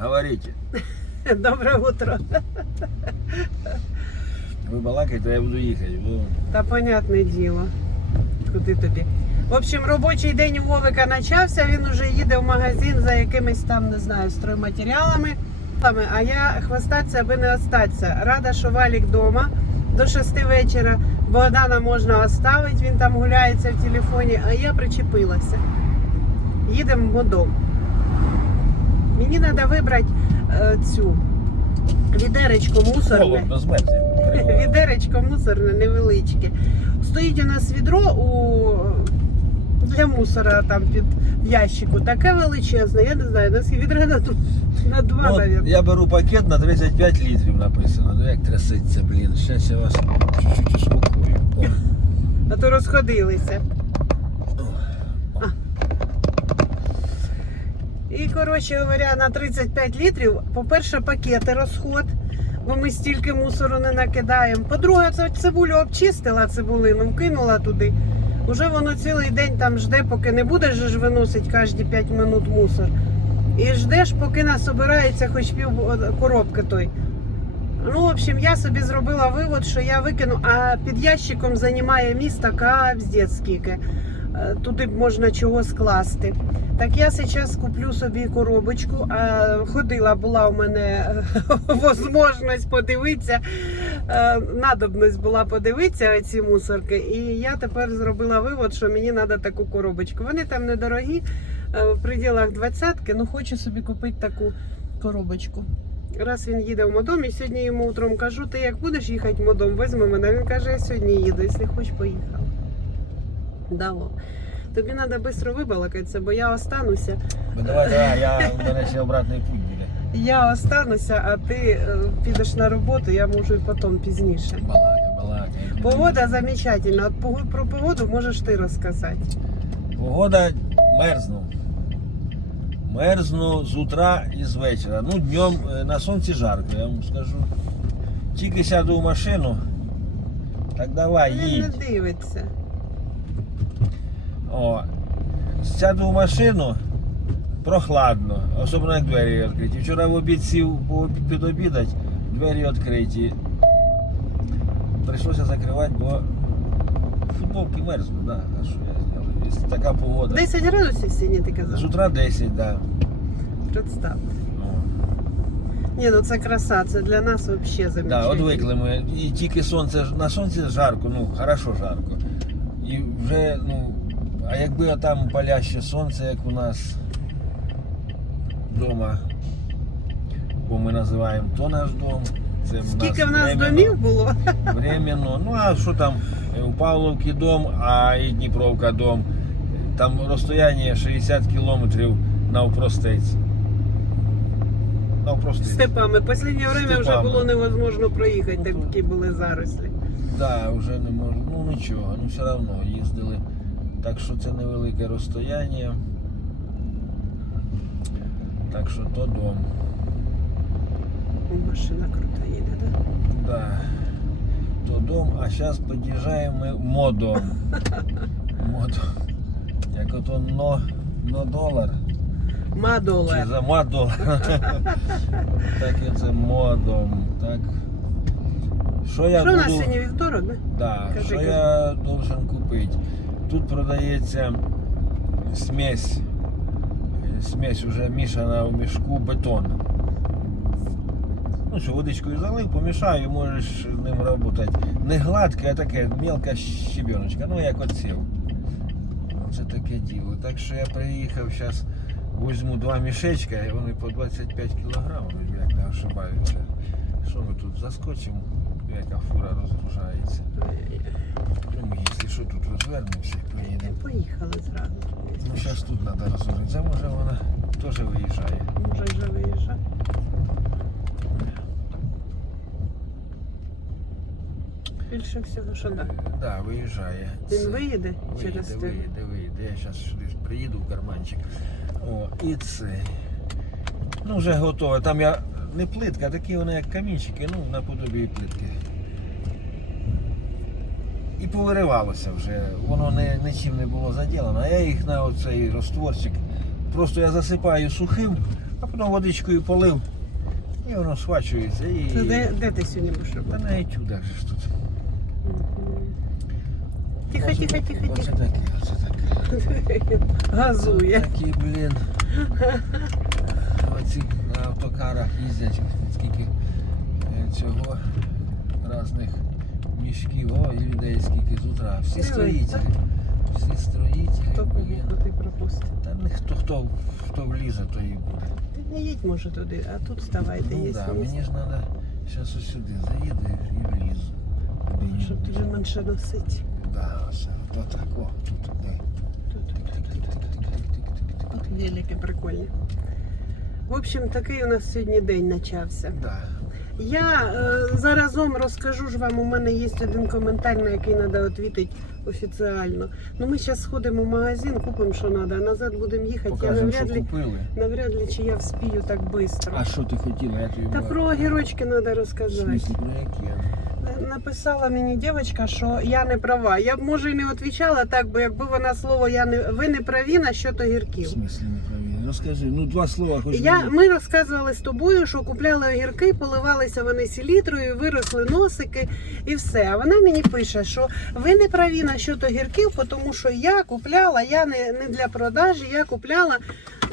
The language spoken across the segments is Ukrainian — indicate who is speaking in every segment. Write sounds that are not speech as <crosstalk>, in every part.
Speaker 1: Говорите. <laughs>
Speaker 2: Добре утро.
Speaker 1: Ви балакаєте, я буду їхати. бо
Speaker 2: Та понятне діло. Куди тобі? В общем, робочий день у Вовика почався, він уже їде в магазин за якимись там, не знаю, стройматеріалами. А я хвастатися, аби не остатися. Рада, що Валік вдома до 6 вечора. Богдана можна оставити, він там гуляється в телефоні, а я причепилася. Їдемо в модом. Мені треба вибрати е, цю відеречко мусорне. <laughs> Відеречко мусорне невеличке. Стоїть у нас відро у... для мусора там під ящику. Таке величезне. Я не знаю, наскільки відра на, на два,
Speaker 1: Ну,
Speaker 2: навіть.
Speaker 1: я беру пакет на 35 літрів написано. Ну як трясеться, блін. Щас я вас чуть-чуть успокою.
Speaker 2: А то розходилися. А. І, коротше говоря, на 35 літрів, по-перше, пакети розход, бо ми стільки мусору не накидаємо. По-друге, цибулю обчистила цибулину, вкинула туди. Уже воно цілий день там жде, поки не будеш ж виносить кожні 5 минут мусор. І ждеш, поки насобирається хоч пів коробки той. Ну, в общем, я собі зробила вивод, що я викину, а під ящиком займає місто капздець скільки. Е, Туди можна чого скласти. Так я зараз куплю собі коробочку. Ходила, була у мене е, <laughs> можливість подивитися. е, Надобність була подивитися ці мусорки. І я тепер зробила вивод, що мені треба таку коробочку. Вони там недорогі, в пределах двадцятки, ну хочу собі купити таку коробочку. Раз він їде в модом, і сьогодні йому утром кажу, ти як будеш їхати в модом, візьми мене. Він каже, я сьогодні їду, якщо хочеш, поїхав. Да, Вов. Тобі треба швидко вибалакатися, бо я остануся.
Speaker 1: Ну, Давай, давай, я, мене ще обратний путь буде.
Speaker 2: Я остануся, а ти е, підеш на роботу, я можу і потім пізніше.
Speaker 1: Балакай, балакай.
Speaker 2: Погода замечательна. От про погоду можеш ти розказати.
Speaker 1: Погода мерзну. Мерзну з утра і з вечора. Ну, днем е, на сонці жарко, я вам скажу. Тільки сяду в машину. Так давай,
Speaker 2: Він не дивиться.
Speaker 1: О, сяду в машину, прохладно, особливо як двері відкриті. Вчора в обід сів підобідати, двері відкриті. Прийшлося закривати, бо футболки мерзнуть, да. А що я зробив? Така погода.
Speaker 2: 10 градусів сьогодні ти
Speaker 1: З утра 10, да.
Speaker 2: Представ.
Speaker 1: Ну,
Speaker 2: Ні, ну це краса, це для нас взагалі
Speaker 1: да,
Speaker 2: замечательно.
Speaker 1: одвикли ми. І тільки сонце, на сонці жарко, ну, хорошо жарко. І вже, ну, а якби там паляще сонце, як у нас вдома, бо ми називаємо то наш дом. Це
Speaker 2: Скільки в нас
Speaker 1: временно-
Speaker 2: домів було?
Speaker 1: Временно. Ну а що там? е, У Павловки дом, а і Дніпровка дом. Там розстояння 60 кілометрів навпростець. Навпростець.
Speaker 2: Степами. Последнє время вже було невозможно проїхати,
Speaker 1: Ну,
Speaker 2: такі були зарослі.
Speaker 1: Да, вже не можу. Ну нічого, ну все одно. Так що це невелике розстояння. Так що то дом.
Speaker 2: Машина крута їде, так?
Speaker 1: Да. То дом, а зараз під'їжджаємо ми модом. <laughs> Модом. Як ото но, но долар. Чи за модолар. <laughs> так і це модом. Так. Що я
Speaker 2: Що у нас
Speaker 1: буду...
Speaker 2: сьогодні вівторок, да?
Speaker 1: Да,
Speaker 2: Кажи,
Speaker 1: що я должен купити? Тут продається смесь. е, Смесь вже мішана в мішку бетон. Ну що, водичкою залив, помішаю, можеш ним працювати. Не гладке, а таке мелка щебеночка, ну як оців. Це таке діло. Так що я приїхав зараз, візьму два мішечка, і вони по 25 кг, як не. Що ми тут заскочимо, яка фура розгружається. Ну, ми, якщо що, тут розвернемося і поїдемо.
Speaker 2: Поїхали зразу.
Speaker 1: Ну, зараз тут треба розвернутися. Може вона теж виїжджає.
Speaker 2: Може вже виїжджати. Більше всього, що так.
Speaker 1: Так, да, виїжджає.
Speaker 2: Він
Speaker 1: Це-
Speaker 2: виїде через
Speaker 1: Виїде,
Speaker 2: тебе?
Speaker 1: виїде, виїде. Я зараз сюди приїду в карманчик. О, і це. Ну, вже готове. Там я не плитка, а такі вони як камінчики, ну, наподобі плитки. І повиривалося вже. Воно не, нічим не було заділено. А я їх на оцей розтворчик. Просто я засипаю сухим а потім водичкою полив, і воно схвачується. І...
Speaker 2: Це де, де ти сьогодні будеш робити?
Speaker 1: Та на етюдах же ж тут.
Speaker 2: Тихо, тихо, тихо,
Speaker 1: Оце
Speaker 2: тихо.
Speaker 1: таке, оце таке. <laughs>
Speaker 2: Газує.
Speaker 1: Такі, блін. Оці <laughs> на автокарах їздять, скільки е, цього різних мішків. О, і людей скільки з утра. Всі строїтелі. Всі строїтелі.
Speaker 2: Хто куди куди пропустить?
Speaker 1: Та ніхто хто, хто влізе, то і буде.
Speaker 2: Ти не їдь може туди, а тут вставайте,
Speaker 1: Ну
Speaker 2: є
Speaker 1: да,
Speaker 2: місце.
Speaker 1: мені ж треба зараз ось сюди заїду і влізу.
Speaker 2: Щоб тобі менше носити.
Speaker 1: Да, ось, то так, о, тут, де.
Speaker 2: Тут.
Speaker 1: Тик-тик-тик-тик-тик-тик-тик.
Speaker 2: От велики прикольні. В общем, такий у нас сьогодні день почався.
Speaker 1: Да.
Speaker 2: Я е, заразом розкажу ж вам, у мене є один коментар, на який треба відповідати офіціально. Ну ми зараз сходимо в магазин, купимо, що треба, а назад будемо їхати. Я навряд ли, навряд ли чи я вспію так швидко.
Speaker 1: А що ти хотіла? Я тобі
Speaker 2: Та про огірочки треба розказати.
Speaker 1: смислі, про які?
Speaker 2: Написала мені дівчинка, що я не права. Я б може і не відповідала так, бо якби вона слово я не ви не праві на що то
Speaker 1: В
Speaker 2: гірків.
Speaker 1: смислі неправильно? Розкажи, ну два слова хоч.
Speaker 2: Я, ми розказували з тобою, що купляли огірки, поливалися вони селітрою, виросли носики і все. А вона мені пише, що ви не праві на що то гірків, тому що я купляла, я не, не для продажі, я купляла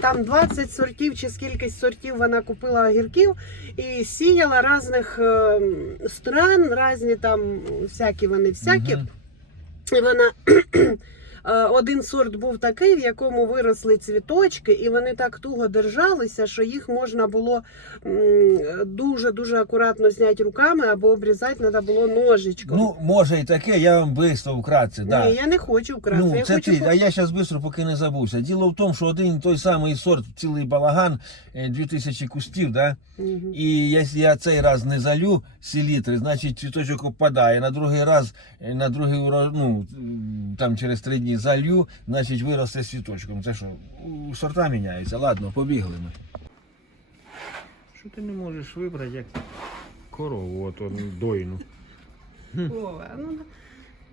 Speaker 2: там 20 сортів чи скільки сортів вона купила огірків і сіяла різних е, стран, різні там всякі вони всякі.
Speaker 1: Мгм.
Speaker 2: І вона один сорт був такий, в якому виросли цвіточки, і вони так туго держалися, що їх можна було дуже дуже акуратно зняти руками або обрізати треба було ножичком.
Speaker 1: Ну, може і таке, я вам швидко вкратце, да.
Speaker 2: Ні, я не хочу вкрасти.
Speaker 1: Ну,
Speaker 2: я
Speaker 1: це
Speaker 2: хочу
Speaker 1: ти, а я зараз швидко, поки не забувся. Діло в тому, що один і той самий сорт, цілий балаган, е, 2000 кустів, да?
Speaker 2: Мгм.
Speaker 1: І якщо я цей раз не залю селітри, значить цвіточок опадає. На другий раз, е, на другий ну, там через три дні залью, значить виросте цвіточком. Це що, сорта міняються. Ладно, побігли ми. Що ти не можеш вибрати, як корову, от дойну?
Speaker 2: Вова, ну,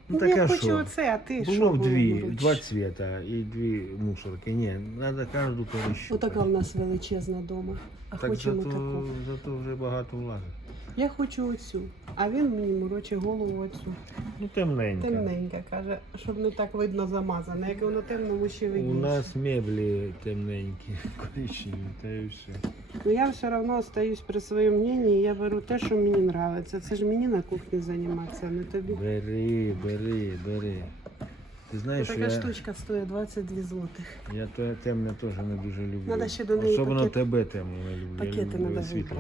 Speaker 1: Ну,
Speaker 2: ну,
Speaker 1: так
Speaker 2: я
Speaker 1: а
Speaker 2: хочу
Speaker 1: що?
Speaker 2: оце, а ти що?
Speaker 1: Було дві, два цвіта і дві мусорки. Ні, треба кожну перещупати.
Speaker 2: Отака в нас величезна дома. А
Speaker 1: Так
Speaker 2: хочемо
Speaker 1: зато,
Speaker 2: таку.
Speaker 1: зато вже багато влазить.
Speaker 2: Я хочу оцю. А він мені морочить голову оцю.
Speaker 1: Ну темненько.
Speaker 2: Темненька, каже, щоб не так видно замазане. Як воно темно, ще
Speaker 1: У нас меблі темненькі, <laughs> коричневі, та і все.
Speaker 2: Ну я все одно остаюсь при своєму мненні, я беру те, що мені подобається. Це ж мені на кухні займатися, а не тобі.
Speaker 1: Бери, бери, бери. Ти знаєш,
Speaker 2: Така
Speaker 1: я,
Speaker 2: штучка стоїть 22 злотих.
Speaker 1: я то темне теж не дуже люблю.
Speaker 2: Надо ще до неї
Speaker 1: Особливо
Speaker 2: пакет-
Speaker 1: тебе темне не люблю. я
Speaker 2: Пакети
Speaker 1: люблю
Speaker 2: треба
Speaker 1: світло.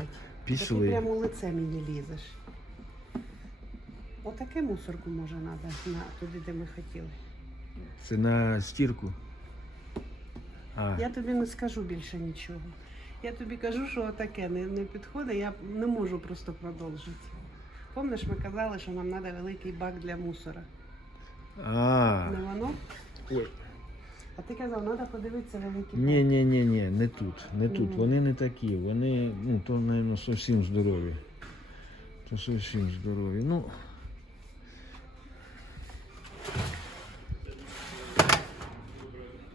Speaker 2: вибрати. Ти прямо у лице мені лізеш. Отаке мусорку може треба на туди, де ми хотіли.
Speaker 1: Це на стірку. А,
Speaker 2: Я тобі не скажу більше нічого. Я тобі кажу, що таке не, не підходить, я не можу просто продовжити. Пам'ятаєш, ми казали, що нам треба великий бак для мусора.
Speaker 1: А.
Speaker 2: Не воно?
Speaker 1: Ой.
Speaker 2: А ти казав, треба подивитися великий
Speaker 1: Ні, ні, ні, ні, не тут. Не тут.
Speaker 2: Мгм.
Speaker 1: Вони не такі. Вони, ну, то, мабуть, зовсім здорові. То зовсім здорові. Ну.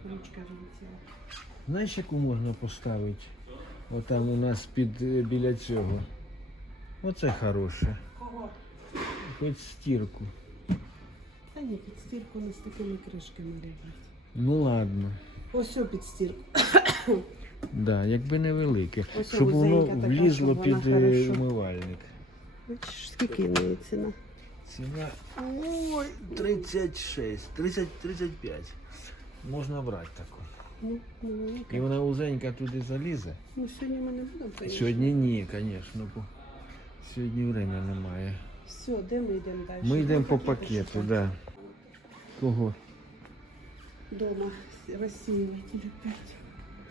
Speaker 2: Ручка
Speaker 1: знаєш, яку можна поставити? Отам у нас під е, біля цього. Оце хороше.
Speaker 2: Кого?
Speaker 1: Хоч стірку.
Speaker 2: Та ні, під стірку не з такими кришками ребят.
Speaker 1: Ну ладно.
Speaker 2: Ось о під стірку.
Speaker 1: Да, якби невелике.
Speaker 2: Ось
Speaker 1: Щоб воно
Speaker 2: вузенька така,
Speaker 1: влізло
Speaker 2: щоб
Speaker 1: під е,
Speaker 2: хорошо.
Speaker 1: умивальник.
Speaker 2: Бачиш, скільки в неї ціна?
Speaker 1: Ціна. Ой, 36, 30, 35. Можна брати таку.
Speaker 2: Ну.
Speaker 1: І вона узенька туди залізе.
Speaker 2: Ну, сьогодні ми не будемо, конечно.
Speaker 1: Сьогодні ні, звісно, бо сьогодні время немає.
Speaker 2: Все, де ми йдемо далі?
Speaker 1: Ми йдемо по пакету, да. Кого?
Speaker 2: Дома розсіюватель опять.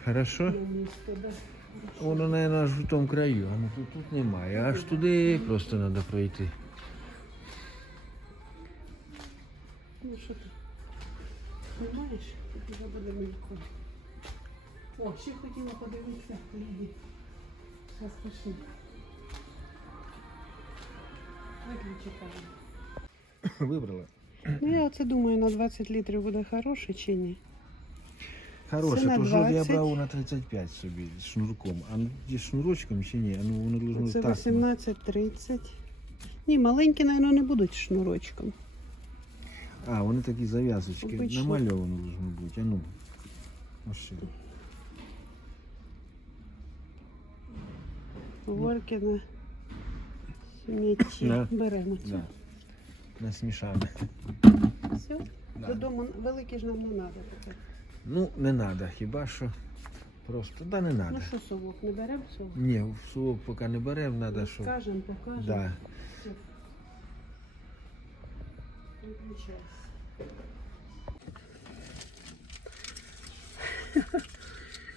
Speaker 1: Хорошо?
Speaker 2: Да.
Speaker 1: Воно, мабуть, аж в тому краю, а ну тут, тут немає. Аж туди просто треба пройти.
Speaker 2: Ну, що ти? Знімаєш? Вже буде мілько. О, ще хотіла подивитися Ліді. Зараз пішли.
Speaker 1: Вибрала.
Speaker 2: Ну, я оце думаю, на 20 літрів буде хороший чи ні?
Speaker 1: Хороше, то жод я
Speaker 2: 20.
Speaker 1: брав на 35 собі з шнурком. А зі шнурочком чи ні? Ну воно должно
Speaker 2: Це
Speaker 1: так.
Speaker 2: 18-30. Ні, маленькі, мабуть, не будуть шнурочком.
Speaker 1: А, вони такі зав'язочки. Намальовано должно бути. А ну. Ось ще.
Speaker 2: На.
Speaker 1: Да.
Speaker 2: Беремо цю.
Speaker 1: Да. Насмішали.
Speaker 2: Все.
Speaker 1: Да.
Speaker 2: Додому великі ж нам не треба. таке.
Speaker 1: Ну, не треба, хіба що. Просто, да не
Speaker 2: Ну що, совок, не беремо совок?
Speaker 1: Ні, в совок поки не беремо, треба, що.
Speaker 2: Скажемо, покажемо.
Speaker 1: Да.
Speaker 2: Все.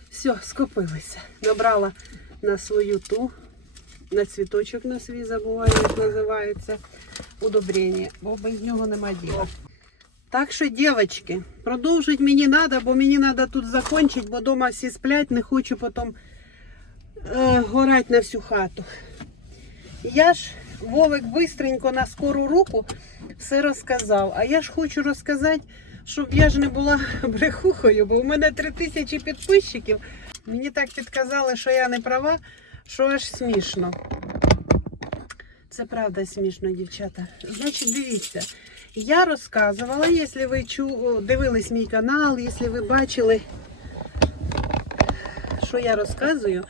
Speaker 2: Все, скопилися. Набрала на свою ту, на цвіточок на свій забуваю, як називається, удобрення, бо без нього нема діла. Так що, дівчатки, продовжити мені треба, бо мені треба тут закінчити, бо вдома всі сплять, не хочу потім е, горати на всю хату. Я ж Вовик бистренько на скору руку все розказав. А я ж хочу розказати, щоб я ж не була <laughs> брехухою, бо у мене три тисячі підписчиків. Мені так підказали, що я не права, що аж смішно. Це правда смішно, дівчата. Значить, дивіться, я розказувала, якщо ви чу... дивились мій канал, якщо ви бачили, що я розказую,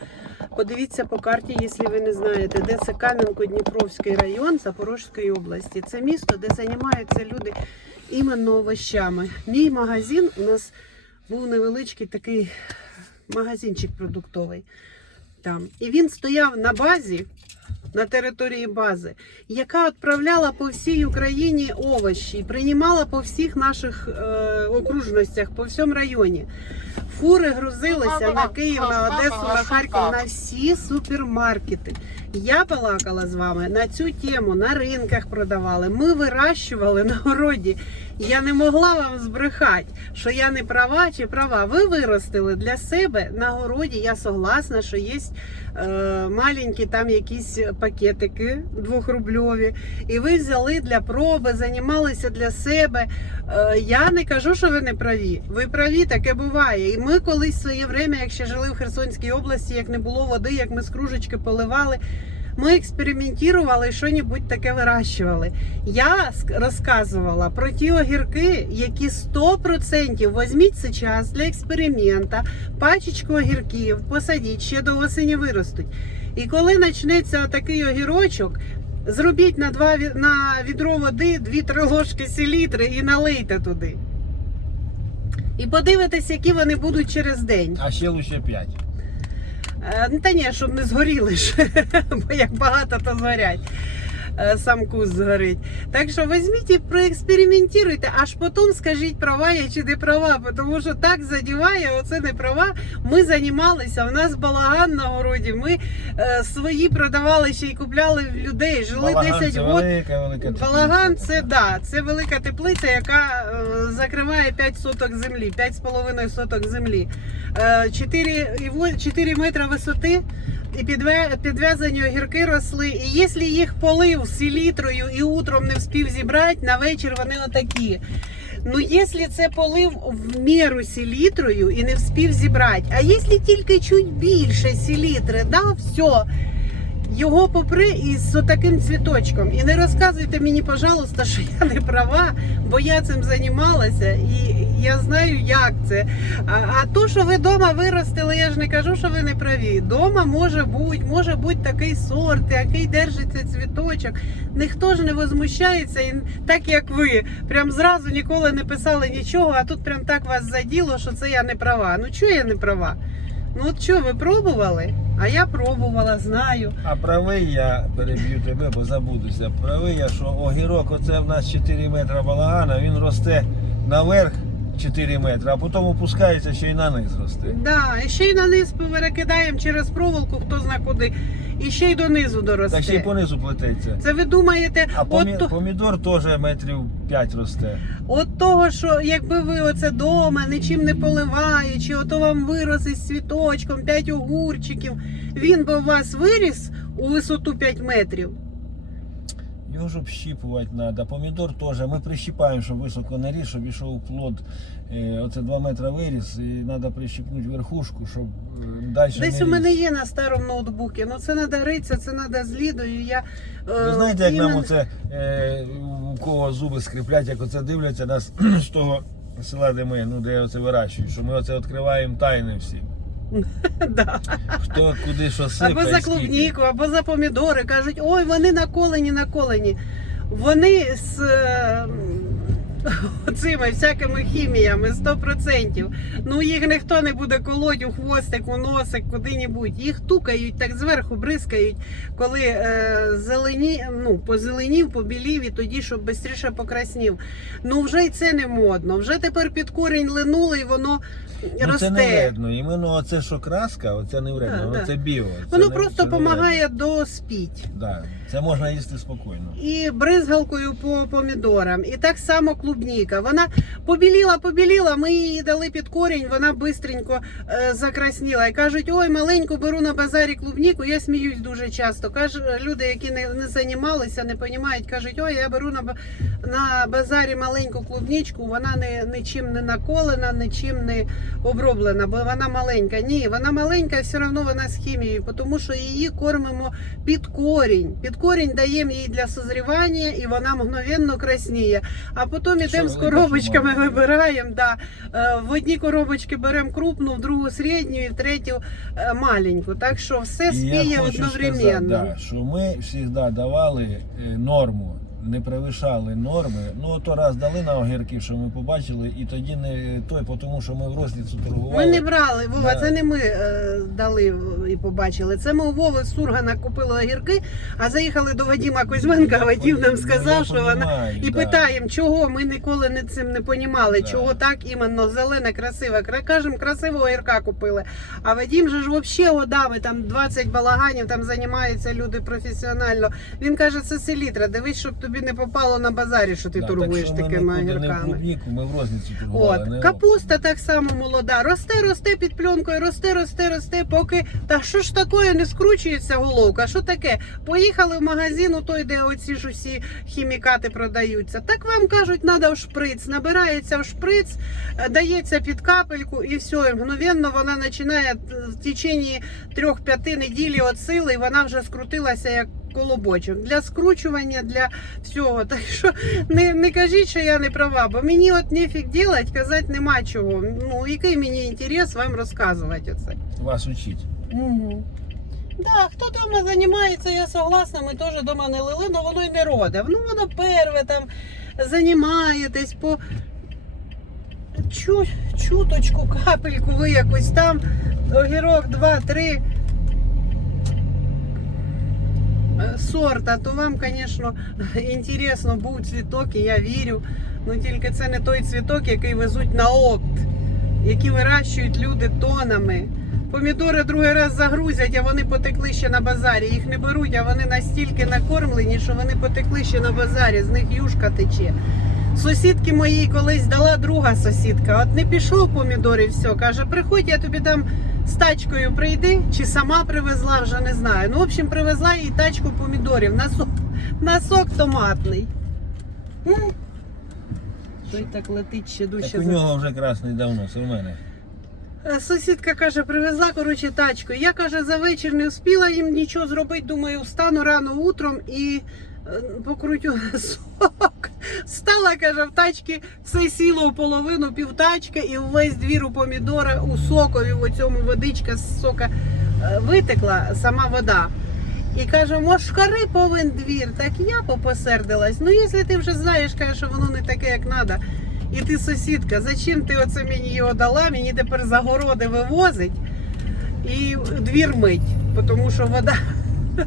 Speaker 2: Подивіться по карті, якщо ви не знаєте, де це Кам'янко-Дніпровський район Запорізької області. Це місто, де займаються люди іменно овощами. Мій магазин у нас був невеличкий такий магазинчик продуктовий. Там. І він стояв на базі, на території бази, яка відправляла по всій Україні овочі, приймала по всіх наших е, окружностях, по всьому районі. Фури грузилися на Київ, на Одесу, на Харків, на всі супермаркети. Я балакала з вами на цю тему, на ринках продавали. Ми вирощували на городі. Я не могла вам збрехати, що я не права чи права. Ви виростили для себе на городі. Я согласна, що є е, маленькі там якісь пакетики двохрубльові. І ви взяли для проби, займалися для себе. Е, я не кажу, що ви не праві. Ви праві, таке буває. І ми колись в своє время, як ще жили в Херсонській області, як не було води, як ми з кружечки поливали. Ми експериментували і щось таке вирощували. Я розказувала про ті огірки, які 100% візьміть зараз для експеримента, пачечку огірків, посадіть, ще до осені виростуть. І коли почнеться такий огірочок, зробіть на, два, на відро води 2-3 ложки селітри і налийте туди. І подивитись, які вони будуть через день.
Speaker 1: А ще лише 5.
Speaker 2: Е, та ні, щоб не згоріли ж, <laughs> бо як багато, то згорять. Е, Сам кус згорить. Так що візьміть і проекспериментуйте, аж потім скажіть, права я чи не права, тому що так задіває, оце не права. Ми займалися, у нас балаган на городі, ми е, свої продавали ще й купляли в людей, жили 10
Speaker 1: це
Speaker 2: років.
Speaker 1: велика, велика
Speaker 2: Балаган це да, це велика теплиця, яка е, закриває 5 соток землі, 5,5 соток землі. Е, 4, і во- 4 метри висоти і підв'язані огірки росли. І якщо їх полив селітрою і утром не вспів зібрати, на вечір вони отакі. Ну, якщо це полив в міру селітрою і не вспів зібрати, а якщо тільки чуть більше селітри, да, все, його попри із таким цвіточком. І не розказуйте мені, пожалуйста, що я не права, бо я цим займалася і я знаю, як це. А, а то, що ви вдома виростили, я ж не кажу, що ви не праві. Дома може бути, може бути такий сорт, який держиться цвіточок. Ніхто ж не возмущається, і так як ви, прям зразу ніколи не писали нічого, а тут прям так вас заділо, що це я не права. Ну чого я не права? Ну от що, ви пробували? А я пробувала, знаю.
Speaker 1: А правий я переб'ю тебе, бо забудуся. Правий я, що огірок, оце в нас 4 метри балагана, він росте наверх 4 метри, а потім опускається ще й на низ росте.
Speaker 2: Да, і ще й на низ перекидаємо через проволоку, хто зна куди, і ще й донизу доросте.
Speaker 1: Так ще й понизу плететься.
Speaker 2: Це ви думаєте,
Speaker 1: А помі...
Speaker 2: то-
Speaker 1: помідор теж метрів 5 росте.
Speaker 2: от того, що якби ви оце дома нічим не поливаючи, ото вам вирос із цвіточком, 5 огурчиків, він би у вас виріс у висоту 5 метрів.
Speaker 1: Ж общіпувати треба. Помідор теж. Ми прищіпаємо, щоб високо не ріс, щоб йшов плод. Е, Оце 2 метри виріс, і треба прищіпнути верхушку, щоб е, далі
Speaker 2: Десь
Speaker 1: не
Speaker 2: у мене є на старому ноутбуці. Ну це треба ритися, це треба з лідою. Я, е,
Speaker 1: Ви знаєте, як нам
Speaker 2: іменно-
Speaker 1: оце е, у кого зуби скріплять, як оце дивляться нас <clears throat> з того села, де ми, ну де оце вирощують, що ми оце відкриваємо тайни всі. <laughs> Хто куди що сипає.
Speaker 2: Або за клубніку, або за помідори. Кажуть, ой, вони наколені, наколені. Вони з е, цими всякими хіміями 100%. Ну їх ніхто не буде колоть у хвостик, у носик, куди-небудь. Їх тукають, так зверху бризкають, коли е, зелені, ну, позеленів, побілів і тоді, щоб швидше покраснів. Ну вже й це не модно. Вже тепер під корінь линули і воно
Speaker 1: Ну,
Speaker 2: росте.
Speaker 1: це не вредно. Іменно оце, що краска, оце не вредно,
Speaker 2: Да,
Speaker 1: воно
Speaker 2: да.
Speaker 1: це біо. Це
Speaker 2: Воно
Speaker 1: не-
Speaker 2: просто допомагає доспіть.
Speaker 1: Да. Це можна їсти спокійно.
Speaker 2: І бризгалкою по помідорам. І так само клубніка. Вона побіліла, побіліла. Ми її дали під корінь, вона бистренько е, закрасніла. І кажуть, ой, маленьку беру на базарі клубніку. Я сміюсь дуже часто. Кажуть, люди, які не, не займалися, не розуміють, кажуть, ой, я беру на, на базарі маленьку клубнічку, вона не, нічим не наколена, нічим не оброблена, бо вона маленька. Ні, вона маленька, все одно вона з хімією, тому що її кормимо під корінь. Під корінь даємо їй для созрівання, і вона мгновенно красніє. А потім йдемо з коробочками, вибираємо. Да. Е, В одні коробочки беремо крупну, в другу середню і в третю е, маленьку. Так що все спіє одновременно.
Speaker 1: сказати, да, що ми завжди давали е, норму, не перевищали норми. Ну, то раз дали на огірки, що ми побачили, і тоді не той, тому що ми в розліцю торгували.
Speaker 2: Ми не брали, Вова,
Speaker 1: Да.
Speaker 2: це не ми е, дали і побачили. Це ми у Вови з Сургана купили огірки, а заїхали до Вадима Кузьменка, Вадим
Speaker 1: пон-
Speaker 2: нам
Speaker 1: ну,
Speaker 2: сказав,
Speaker 1: я
Speaker 2: що вона.
Speaker 1: понімаю,
Speaker 2: І
Speaker 1: да.
Speaker 2: питаємо, чого ми ніколи не цим не понімали,
Speaker 1: Да.
Speaker 2: чого так іменно зелене, красиве. Кра- Кажемо, красивого огірка купили. А Вадим же ж взагалі годами, там 20 балаганів, там займаються люди професіонально. Він каже, це селітра, дивись, щоб тобі не попало на базарі, що ти
Speaker 1: Да,
Speaker 2: торгуєш
Speaker 1: так що
Speaker 2: такими
Speaker 1: не в
Speaker 2: огірками.
Speaker 1: клубніку, ми в торгували. не
Speaker 2: От, капуста так само молода. Росте, росте під пленкою, росте, росте, росте, поки. Та що ж такое, не скручується головка? Що таке? Поїхали в магазин, у той, де оці ж усі хімікати продаються. Так вам кажуть, треба в шприц. Набирається в шприц, е, дається під капельку і все. І мгновенно вона починає е, в течение 3-5 неділі от сили, і вона вже скрутилася як колобочок. Для скручування, для всього. <laughs> Так що не, не кажіть, що я не права, бо мені от нефіг делать, казати нема чого. Ну, який мені інтерес вам розказувати оце.
Speaker 1: Вас учить.
Speaker 2: Угу. Да, хто вдома займається, я согласна, ми теж вдома не лили, але воно й не роде. Ну, воно перве там займаєтесь по Чу, чуточку, капельку ви якось там, огірок 2-3 е, сорта, то вам, звісно, інтересно <laughs> був цвіток, я вірю. Ну тільки це не той цвіток, який везуть на опт, які вирощують люди тонами. Помідори другий раз загрузять, а вони потекли ще на базарі. Їх не беруть, а вони настільки накормлені, що вони потекли ще на базарі, з них юшка тече. Сусідки моїй колись дала друга сусідка. От не пішов помідор і все. Каже, приходь, я тобі дам з тачкою прийди, чи сама привезла, вже не знаю. Ну, в общем, привезла їй тачку помідорів. Насок, насок томатний. М. Той так летить ще дужче.
Speaker 1: Так у
Speaker 2: за-
Speaker 1: нього вже красний давно, це в мене.
Speaker 2: Е, Сусідка каже, привезла коротше тачку. Я каже, за вечір не встигла їм нічого зробити. Думаю, встану рано утром і е, покрутю <laughs> сок. Стала, каже, в тачки все сіло в половину, півтачки, і увесь двір у помідора у сокові, в цьому водичка з сока е, витекла, сама вода. І каже, мошкари повен двір. Так я попосердилась. Ну, якщо ти вже знаєш, каже, що воно не таке, як треба. І ти сусідка, зачем ти оце мені його дала? Мені тепер загороди вивозить і двір мить, тому що вода. <laughs>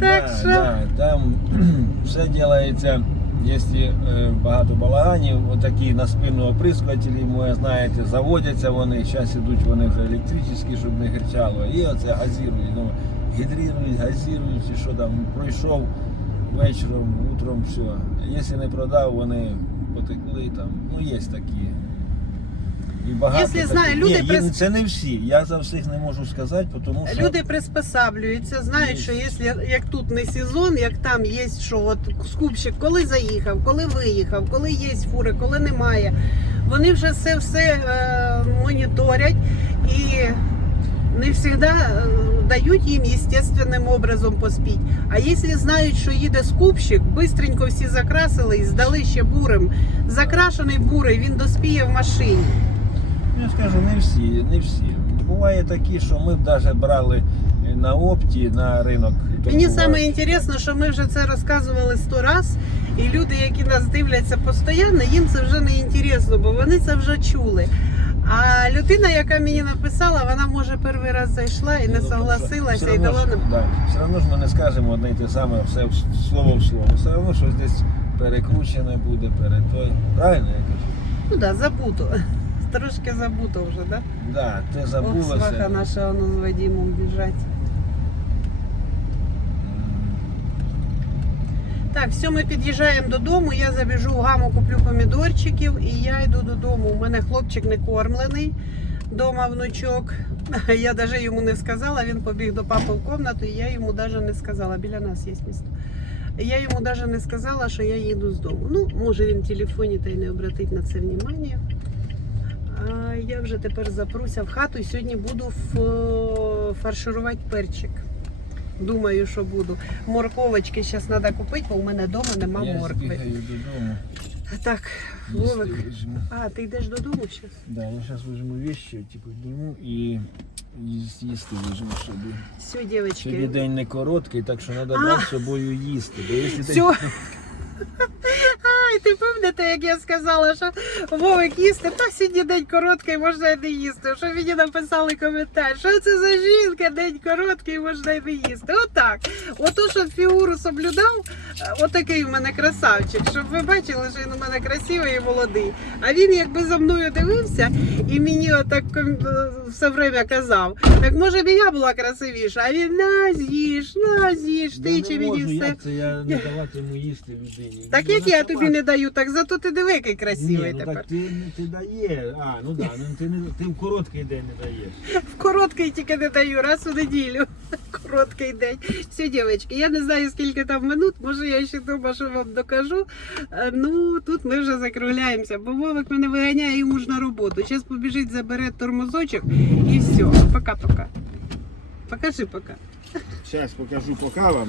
Speaker 2: Так
Speaker 1: Да,
Speaker 2: що
Speaker 1: да, там все ділається, якщо е, багато балаганів, отакі на спину оприскувателі, моє, знаєте, заводяться вони, зараз ідуть вони вже електричні, щоб не грчало. І оце газірують, ну, гідрірують, газірують, і що там, пройшов вечором, утром, все. Якщо не продав, вони потекли там, ну є такі. І багато
Speaker 2: Якщо
Speaker 1: таких.
Speaker 2: люди
Speaker 1: Ні,
Speaker 2: прис-
Speaker 1: це не всі. Я за всіх не можу сказати, тому що
Speaker 2: Люди приспосаблюються, знають, що якщо як тут не сезон, як там є що, от скупщик, коли заїхав, коли виїхав, коли є фури, коли немає. Вони вже це все е, моніторять і не завжди е, дають їм естественним образом поспіть. А якщо знають, що їде скупщик, бистренько всі закрасили і здали ще бурим. Закрашений бурий, він доспіє в машині.
Speaker 1: Я скажу, не всі, не всі. Буває такі, що ми б навіть брали на опті на ринок.
Speaker 2: Мені саме інтересно, що ми вже це розказували сто раз, і люди, які нас дивляться постійно, їм це вже не інтересно, бо вони це вже чули. А людина, яка мені написала, вона може перший раз зайшла і не
Speaker 1: Ну,
Speaker 2: согласилася
Speaker 1: все
Speaker 2: і дала нам.
Speaker 1: да, все одно ж ми не скажемо одне й те саме, все слово в слово. Все одно щось десь перекручене буде, перед той. Правильно я кажу?
Speaker 2: Ну так, да, забуто. Трошки забуто вже, так? Да?
Speaker 1: Да, ти
Speaker 2: Ох, сваха наша воно з Вадимом біжать. Так, все, ми під'їжджаємо додому. Я забіжу в гаму, куплю помідорчиків і я йду додому. У мене хлопчик не кормлений. Дома внучок. <laughs> Я навіть йому не сказала, він побіг до папи в кімнату, і я йому навіть не сказала. Біля нас є місто. Я йому навіть не сказала, що я їду з дому. Ну, може він в телефоні та й не обратить на це внимання. Я вже тепер запруся в хату і сьогодні буду фарширувати перчик. Думаю, що буду. Морковочки зараз треба купити, бо у мене вдома нема
Speaker 1: Я
Speaker 2: моркви.
Speaker 1: збігаю додому.
Speaker 2: Так, Вовик. А, ти йдеш додому зараз?
Speaker 1: Да, я зараз візьму вещи, типу, підніму і їсти візьму собі.
Speaker 2: Все,
Speaker 1: Сьогодні
Speaker 2: дівчатки.
Speaker 1: день не короткий, так що треба брати з собою їсти. Бо якщо
Speaker 2: Все. Ай, <laughs> ти пам'ятаєте, як я сказала, що Вовик їсти, та сьогодні день короткий, можна і не їсти. Що мені написали коментар, що це за жінка, день короткий, можна і не їсти. Отак. Ото, що фігуру соблюдав, е, отакий в мене красавчик, щоб ви бачили, що він у мене красивий і молодий. А він якби за мною дивився і мені отак е, все время казав, так може б я була красивіша, а він на з'їж, на з'їж, ти чи мені все.
Speaker 1: я не давати йому їсти людині.
Speaker 2: Так як я тобі не даю, так зато ти диви, який красивий
Speaker 1: Ні, ну
Speaker 2: тепер.
Speaker 1: так ти, ти дає. А, ну да, ну ти, не, ти в короткий день не даєш.
Speaker 2: В короткий тільки не даю, раз у неділю. <laughs> Короткий день. Все, дівчатки, я не знаю, скільки там минут, може я ще дома що вам докажу. Е, Ну, тут ми вже закругляємося, бо Вовик мене виганяє йому ж на роботу. Зараз побіжить, забере тормозочок і все. Пока-пока. Покажи пока.
Speaker 1: Зараз покажу пока вам.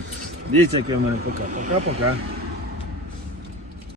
Speaker 1: Дивіться, яке в мене пока. Пока-пока.